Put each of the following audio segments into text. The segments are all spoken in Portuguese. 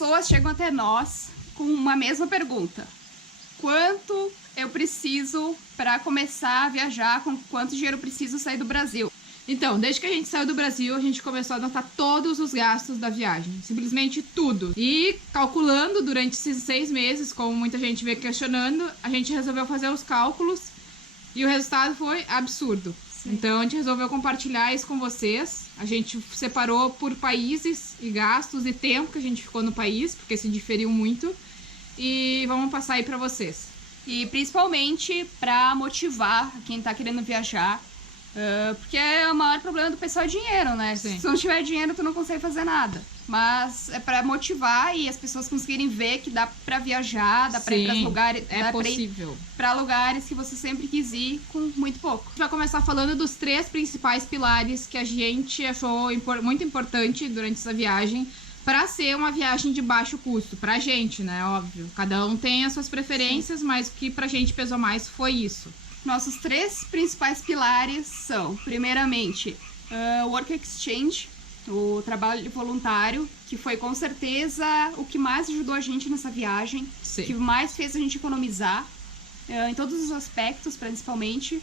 pessoas chegam até nós com uma mesma pergunta. Quanto eu preciso para começar a viajar? Com quanto dinheiro eu preciso sair do Brasil? Então, desde que a gente saiu do Brasil, a gente começou a anotar todos os gastos da viagem. Simplesmente tudo. E calculando durante esses 6 meses, como muita gente veio questionando, a gente resolveu fazer os cálculos e o resultado foi absurdo. Sim. Então, a gente resolveu compartilhar isso com vocês. A gente separou por países e gastos e tempo que a gente ficou no país, porque se diferiu muito. E vamos passar aí pra vocês. E principalmente para motivar quem tá querendo viajar. Porque o maior problema do pessoal é dinheiro, né? Sim. Se não tiver dinheiro, tu não consegue fazer nada. Mas é pra motivar e as pessoas conseguirem ver que dá pra viajar, dá pra ir pra lugares. É possível. Pra lugares que você sempre quis ir com muito pouco. A gente vai começar falando dos 3 principais pilares que a gente achou muito importante durante essa viagem. Pra ser uma viagem de baixo custo. Pra gente, né? Óbvio. Cada um tem as suas preferências, sim, mas o que pra gente pesou mais foi isso. Nossos 3 principais pilares são, primeiramente, Work Exchange, o trabalho voluntário, que foi com certeza o que mais ajudou a gente nessa viagem, sim, que mais fez a gente economizar, em todos os aspectos, principalmente. O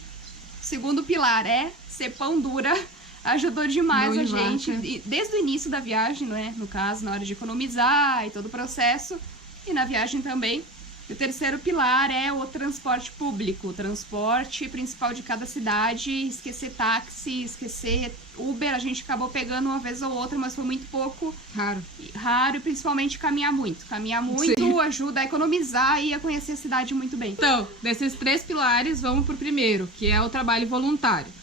segundo pilar é ser pão dura, ajudou demais a gente, desde o início da viagem, né? No caso, na hora de economizar e todo o processo, e na viagem também. E o terceiro pilar é o transporte público, o transporte principal de cada cidade, esquecer táxi, esquecer Uber, a gente acabou pegando uma vez ou outra, mas foi muito pouco. Raro e principalmente caminhar muito. Caminhar muito, sim, ajuda a economizar e a conhecer a cidade muito bem. Então, desses 3 pilares, vamos pro primeiro, que é o trabalho voluntário.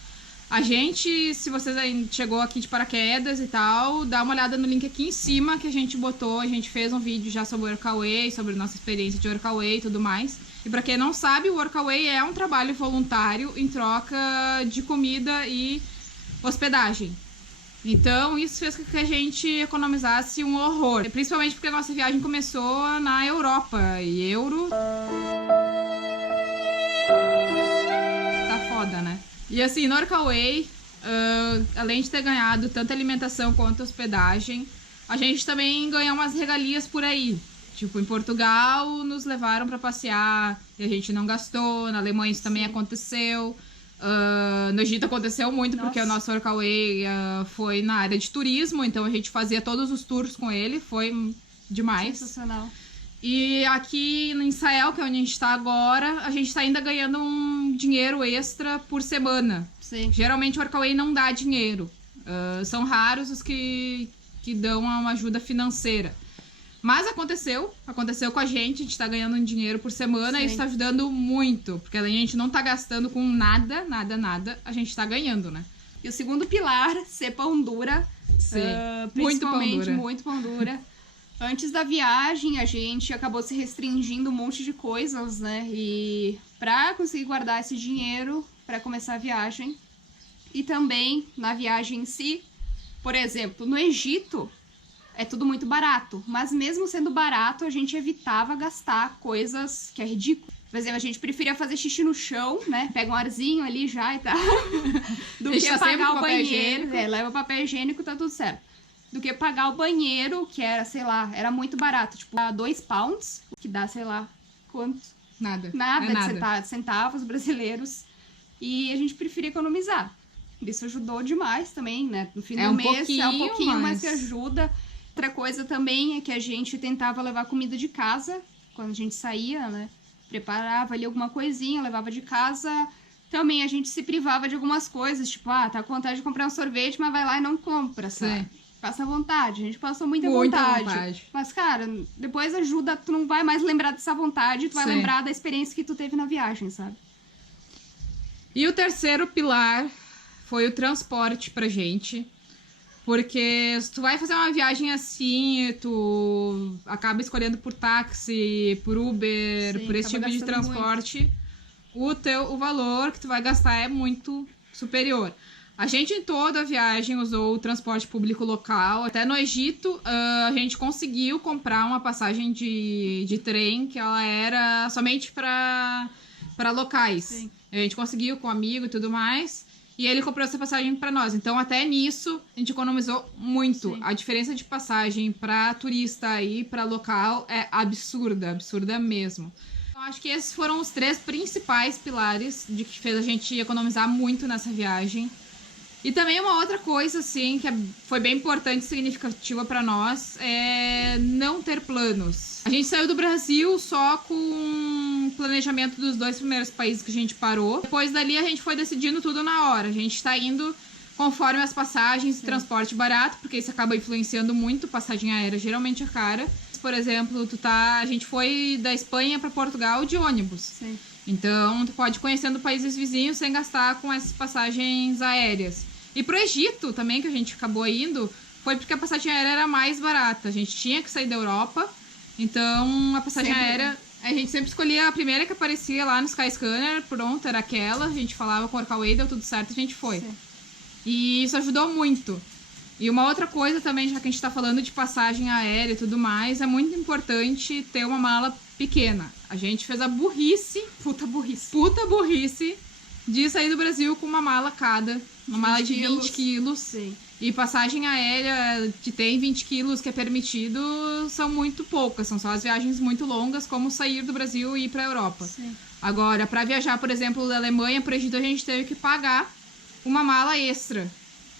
A gente, se você chegou aqui de paraquedas e tal, dá uma olhada no link aqui em cima que a gente botou. A gente fez um vídeo já sobre o Workaway, sobre nossa experiência de Workaway e tudo mais. E pra quem não sabe, o Workaway é um trabalho voluntário em troca de comida e hospedagem. Então, isso fez com que a gente economizasse um horror. Principalmente porque a nossa viagem começou na Europa. E euro... tá foda, né? E assim, no Workaway, além de ter ganhado tanto alimentação quanto hospedagem, a gente também ganhou umas regalias por aí. Tipo, em Portugal nos levaram pra passear e a gente não gastou. Na Alemanha isso também, sim, aconteceu. No Egito aconteceu muito, nossa, porque o nosso Workaway foi na área de turismo, então a gente fazia todos os tours com ele, foi demais. Sensacional. E aqui em Israel, que é onde a gente tá agora, a gente tá ainda ganhando um dinheiro extra por semana. Sim. Geralmente o Workaway não dá dinheiro. São raros os que dão uma ajuda financeira. Mas aconteceu com a gente tá ganhando um dinheiro por semana, sim, e isso tá ajudando muito. Porque a gente não tá gastando com nada, a gente tá ganhando, né? E o segundo pilar, ser pão dura. Sim, principalmente muito pão dura. Antes da viagem, a gente acabou se restringindo um monte de coisas, né? E pra conseguir guardar esse dinheiro pra começar a viagem. E também na viagem em si, por exemplo, no Egito é tudo muito barato. Mas mesmo sendo barato, a gente evitava gastar coisas que é ridículo. Por exemplo, a gente preferia fazer xixi no chão, né? Pega um arzinho ali já e tal. Do que pagar o banheiro. Leva papel higiênico, tá tudo certo. Do que pagar o banheiro, que era, sei lá, era muito barato. Tipo, 2 pounds, que dá, sei lá, quanto? Nada. De centavos brasileiros. E a gente preferia economizar. Isso ajudou demais também, né? No fim do mês é um pouquinho mais que ajuda. Outra coisa também é que a gente tentava levar comida de casa, quando a gente saía, né? Preparava ali alguma coisinha, levava de casa. Também a gente se privava de algumas coisas, tipo, tá com vontade de comprar um sorvete, mas vai lá e não compra, sabe? Sim. Passa vontade, a gente passou muita vontade. Mas, cara, depois ajuda, tu não vai mais lembrar dessa vontade, tu vai, sim, lembrar da experiência que tu teve na viagem, sabe? E o terceiro pilar foi o transporte pra gente. Porque se tu vai fazer uma viagem assim, tu acaba escolhendo por táxi, por Uber, sim, por esse tipo de transporte, o valor que tu vai gastar é muito superior. A gente em toda a viagem usou o transporte público local. Até no Egito, a gente conseguiu comprar uma passagem de trem que ela era somente para locais. Sim. A gente conseguiu com um amigo e tudo mais. E ele comprou essa passagem pra nós. Então, até nisso, a gente economizou muito. Sim. A diferença de passagem pra turista e pra local é absurda mesmo. Então, acho que esses foram os 3 principais pilares de que fez a gente economizar muito nessa viagem. E também uma outra coisa, assim, que foi bem importante e significativa pra nós é não ter planos. A gente saiu do Brasil só com planejamento dos 2 primeiros países que a gente parou. Depois dali a gente foi decidindo tudo na hora. A gente tá indo conforme as passagens, transporte barato, porque isso acaba influenciando muito. Passagem aérea geralmente é cara. Por exemplo, a gente foi da Espanha pra Portugal de ônibus. Sim. Então, tu pode ir conhecendo países vizinhos sem gastar com essas passagens aéreas. E pro Egito também, que a gente acabou indo, foi porque a passagem aérea era mais barata. A gente tinha que sair da Europa, então a passagem aérea... A gente sempre escolhia a primeira que aparecia lá no Skyscanner, pronto, era aquela. A gente falava com o Workaway, deu tudo certo, a gente foi. Sim. E isso ajudou muito. E uma outra coisa também, já que a gente tá falando de passagem aérea e tudo mais, é muito importante ter uma mala pequena. A gente fez a Puta burrice. puta burrice, de sair do Brasil com uma mala cada. Uma mala de 20 quilos. Sim. E passagem aérea que tem 20 quilos, que é permitido, são muito poucas. São só as viagens muito longas, como sair do Brasil e ir pra Europa. Sim. Agora, pra viajar, por exemplo, da Alemanha pro Egito, a gente teve que pagar uma mala extra.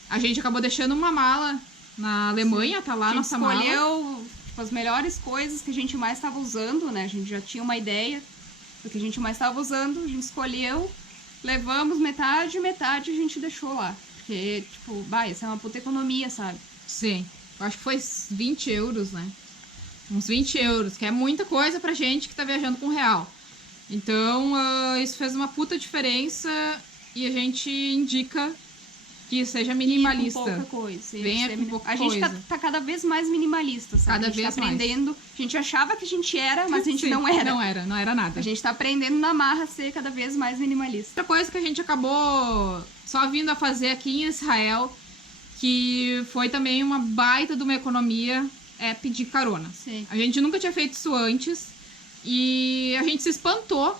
A gente acabou deixando uma mala na Alemanha, tá lá a nossa mala. A gente escolheu tipo, as melhores coisas que a gente mais estava usando, né? A gente já tinha uma ideia do que a gente mais estava usando, a gente escolheu, levamos metade a gente deixou lá. Porque, tipo, isso é uma puta economia, sabe? Sim, eu acho que foi 20 euros, né? Uns 20 euros, que é muita coisa pra gente que tá viajando com real. Então, isso fez uma puta diferença e a gente indica que seja minimalista. Com pouca coisa. Venha com pouca A gente coisa. tá cada vez mais minimalista, sabe? Cada a gente vez tá mais. aprendendo. A gente achava que a gente era, mas a gente Sim, não era. Não era nada. A gente tá aprendendo na marra a ser cada vez mais minimalista. Outra coisa que a gente acabou só vindo a fazer aqui em Israel, que foi também uma baita de uma economia, é pedir carona. Sim. A gente nunca tinha feito isso antes e a gente se espantou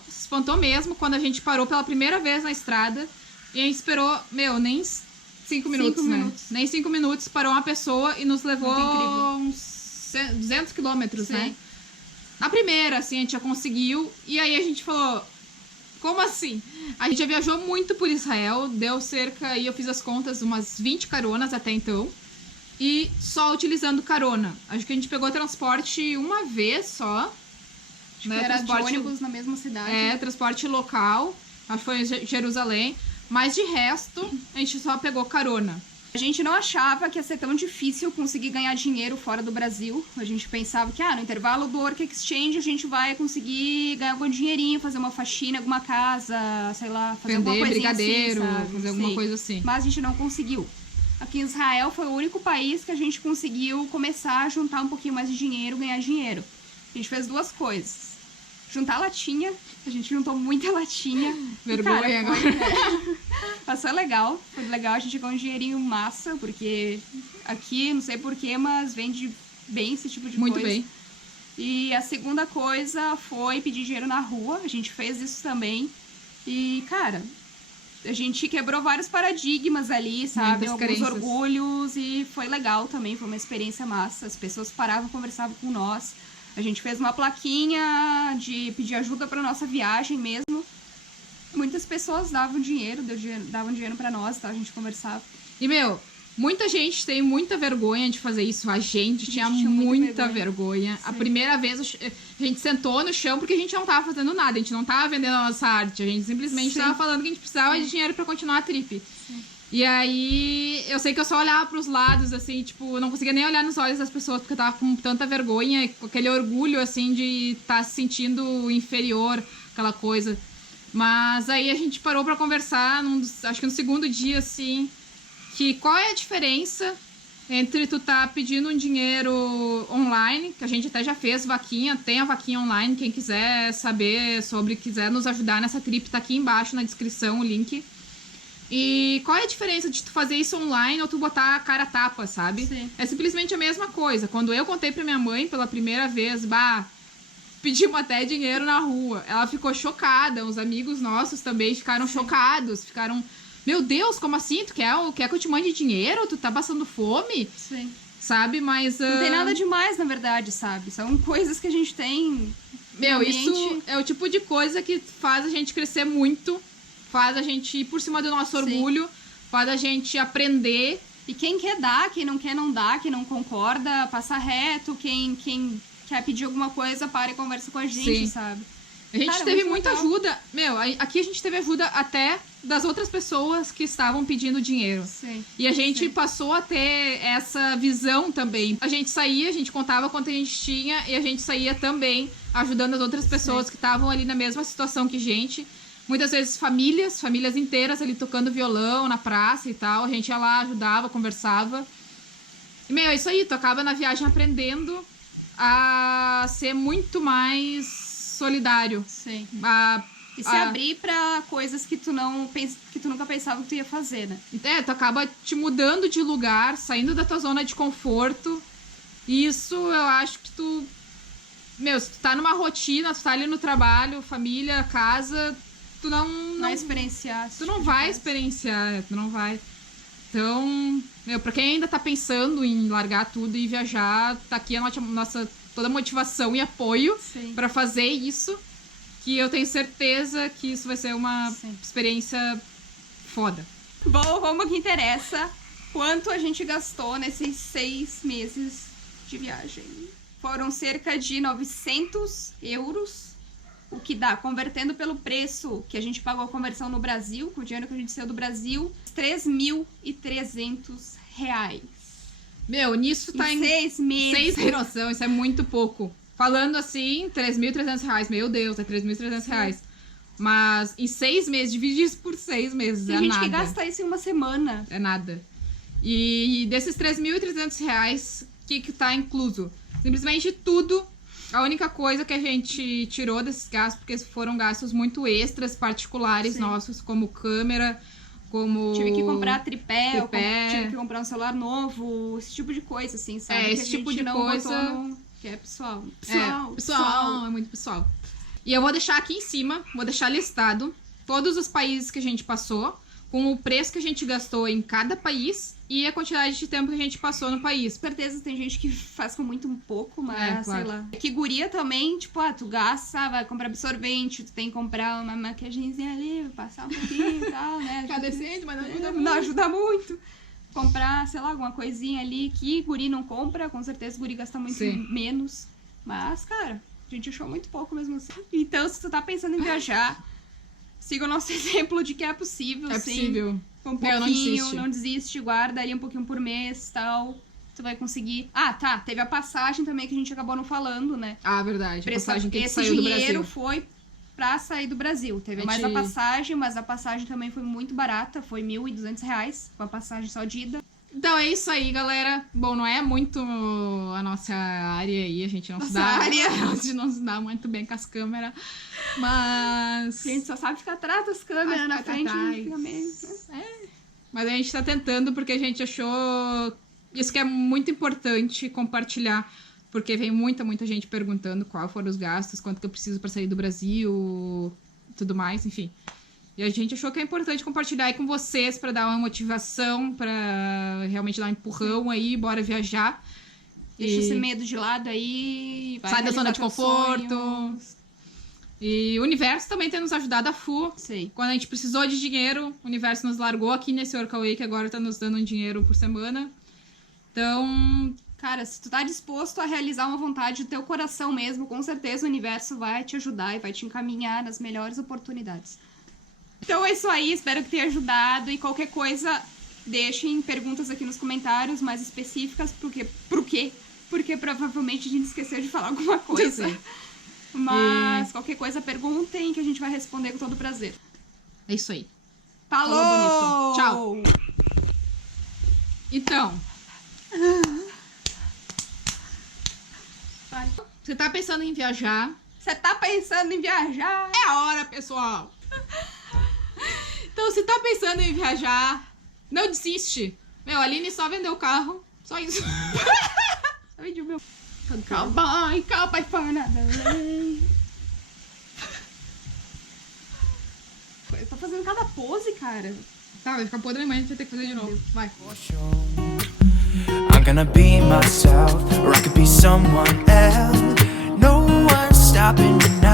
mesmo quando a gente parou pela primeira vez na estrada e a gente esperou, nem 5 minutos, né? Nem 5 minutos, parou uma pessoa e nos levou uns 200 quilômetros, né? Na primeira, assim, a gente já conseguiu e aí a gente falou... Como assim? A gente já viajou muito por Israel, deu cerca, e eu fiz as contas, umas 20 caronas até então. E só utilizando carona. Acho que a gente pegou transporte uma vez só. Acho que era transporte, de ônibus na mesma cidade. Transporte local. Acho que foi em Jerusalém. Mas de resto, a gente só pegou carona. A gente não achava que ia ser tão difícil conseguir ganhar dinheiro fora do Brasil. A gente pensava que, no intervalo do Work Exchange a gente vai conseguir ganhar algum dinheirinho, fazer uma faxina, alguma casa, sei lá, fazer Vender alguma coisinha brigadeiro, assim, sabe? fazer alguma coisa assim. Mas a gente não conseguiu. Aqui em Israel foi o único país que a gente conseguiu começar a juntar um pouquinho mais de dinheiro, ganhar dinheiro. A gente fez 2 coisas. Juntar latinha, a gente juntou muita latinha. Vergonha agora. Mas foi legal, a gente ganhou um dinheirinho massa, porque aqui, não sei porquê, mas vende bem esse tipo de Muito coisa. bem. E a segunda coisa foi pedir dinheiro na rua, a gente fez isso também. E, cara, a gente quebrou vários paradigmas ali, sabe? Muitas Alguns crenças. orgulhos e foi legal também, foi uma experiência massa. As pessoas paravam, conversavam com nós. A gente fez uma plaquinha de pedir ajuda pra nossa viagem mesmo. Muitas pessoas davam dinheiro pra nós, tá? A gente conversava. E, muita gente tem muita vergonha de fazer isso. A gente tinha muita vergonha. A primeira vez a gente sentou no chão porque a gente não tava fazendo nada. A gente não tava vendendo a nossa arte. A gente simplesmente tava falando que a gente precisava de dinheiro pra continuar a trip. Sim. E aí, eu sei que eu só olhava pros lados, assim, tipo, eu não conseguia nem olhar nos olhos das pessoas, porque eu tava com tanta vergonha, com aquele orgulho, assim, de estar se sentindo inferior, aquela coisa. Mas aí a gente parou pra conversar, acho que no segundo dia, assim, que qual é a diferença entre tu tá pedindo um dinheiro online, que a gente até já fez vaquinha, tem a vaquinha online, quem quiser saber sobre, quiser nos ajudar nessa trip, tá aqui embaixo na descrição o link. E qual é a diferença de tu fazer isso online ou tu botar a cara a tapa, sabe? Sim. É simplesmente a mesma coisa. Quando eu contei pra minha mãe pela primeira vez, pedimos até dinheiro na rua. Ela ficou chocada, os amigos nossos também ficaram chocados, ficaram Meu Deus, como assim? Tu quer que eu te mande dinheiro? Tu tá passando fome? Sim. Sabe? Mas... Não tem nada demais, na verdade, sabe? São coisas que a gente tem... Meu, realmente. isso é o tipo de coisa que faz a gente crescer muito, faz a gente ir por cima do nosso orgulho, faz a gente aprender. E quem quer dar, quem não quer não dá, quem não concorda, passa reto, quem quer pedir alguma coisa, para e conversa com a gente, Sim. sabe? A gente Cara, teve muito muita legal. ajuda. Meu, aqui a gente teve ajuda até das outras pessoas que estavam pedindo dinheiro. Sim. E a gente Sim. passou a ter essa visão também. A gente saía, a gente contava quanto a gente tinha e a gente saía também ajudando as outras pessoas que estavam ali na mesma situação que a gente. Muitas vezes famílias inteiras ali tocando violão na praça e tal. A gente ia lá, ajudava, conversava. E, meu, é isso aí. Tu acaba na viagem aprendendo a ser muito mais solidário. Sim. A E se abrir pra coisas que tu nunca pensava que tu ia fazer, né? tu acaba te mudando de lugar, saindo da tua zona de conforto. E isso eu acho que tu... Meu, se tu tá numa rotina, tu tá ali no trabalho, família, casa, tu não Vai experienciar. tu não vai experienciar, tu não vai. Então, meu, pra quem ainda tá pensando em largar tudo e viajar, tá aqui a nossa toda motivação e apoio Sim. pra fazer isso, que eu tenho certeza que isso vai ser uma Sim. experiência foda. Bom, vamos ao que interessa. Quanto a gente gastou nesses 6 meses de viagem? Foram cerca de 900 euros, o que dá, convertendo pelo preço que a gente pagou a conversão no Brasil, com o dinheiro que a gente saiu do Brasil, 3.300 reais. Meu, nisso tá Em 6 meses. 6 tem noção, isso é muito pouco. Falando assim, 3.300 reais, meu Deus, é 3.300 reais. Mas em 6 meses, divide isso por 6 meses, Tem é gente nada. que gasta isso em uma semana. É nada. E desses 3.300 reais, o que tá incluso? Simplesmente tudo. A única coisa que a gente tirou desses gastos, porque foram gastos muito extras, particulares Sim. nossos, como câmera, como... Tive que comprar tripé. Tripé. Tive que comprar um celular novo, esse tipo de coisa, assim, sabe? É, Que esse a tipo gente de não coisa- botou no... Que é pessoal. Pessoal, é muito pessoal. E eu vou deixar aqui em cima, vou deixar listado todos os países que a gente passou, com o preço que a gente gastou em cada país e a quantidade de tempo que a gente passou no país. Com certeza tem gente que faz com muito pouco, mas É, claro. sei lá. É que guria também, tipo, tu gasta, vai comprar absorvente, tu tem que comprar uma maquiagemzinha ali, passar um pouquinho e tal, né? decente, mas Não ajuda muito. Comprar, sei lá, alguma coisinha ali que guri não compra, com certeza guri gasta muito Sim. menos. Mas, cara, a gente achou muito pouco mesmo assim. Então, se tu tá pensando em viajar, siga o nosso exemplo de que é possível, É sim. possível. Um Não pouquinho, desiste. não desiste, guarda ali um pouquinho por mês, tal. Tu vai conseguir. Ah, tá, teve a passagem também que a gente acabou não falando, né? Ah, verdade. A passagem que Esse saiu do dinheiro Brasil. foi pra sair do Brasil. Teve A mais gente- a passagem, mas a passagem também foi muito barata, foi R$ 1.200, com a passagem só de ida. Então é isso aí, galera. Bom, não é muito a nossa área aí, a gente não se Nossa dá. área. A gente não se dá muito bem com as câmeras. Mas. A gente só sabe ficar atrás das câmeras, Mas na tá frente atrás. fica meio... Mas a gente tá tentando porque a gente achou isso que é muito importante compartilhar. Porque vem muita gente perguntando qual foram os gastos, quanto que eu preciso pra sair do Brasil, tudo mais, enfim. E a gente achou que é importante compartilhar aí com vocês pra dar uma motivação, pra realmente dar um empurrão aí, bora viajar. Deixa E esse medo de lado aí. Vai sai da zona realizar de teus conforto. sonhos. E o universo também tem nos ajudado a full. Sei. Quando a gente precisou de dinheiro, o universo nos largou aqui nesse Workaway, que agora tá nos dando um dinheiro por semana. Então, Cara, se tu tá disposto a realizar uma vontade do teu coração mesmo, com certeza o universo vai te ajudar e vai te encaminhar nas melhores oportunidades. Então é isso aí, espero que tenha ajudado. E qualquer coisa, deixem perguntas aqui nos comentários mais específicas. Por quê? Porque provavelmente a gente esqueceu de falar alguma coisa. Pois é. Mas qualquer coisa, perguntem que a gente vai responder com todo prazer. é isso aí. Falou! Falou, bonito. Tchau. Então, Vai. você tá pensando em viajar? Você tá pensando em viajar? É a hora, pessoal! Então, se tá pensando em viajar, não desiste. Meu, a Aline só vendeu o carro. Só isso. Ai, Deus meu. Cowboy, cowboy for another day. Eu tô fazendo cada pose, cara. Tá, vai ficar podre amanhã, a gente vai ter que fazer de novo. Vai. I'm gonna be myself, or I could be someone else. No one's stopping me now.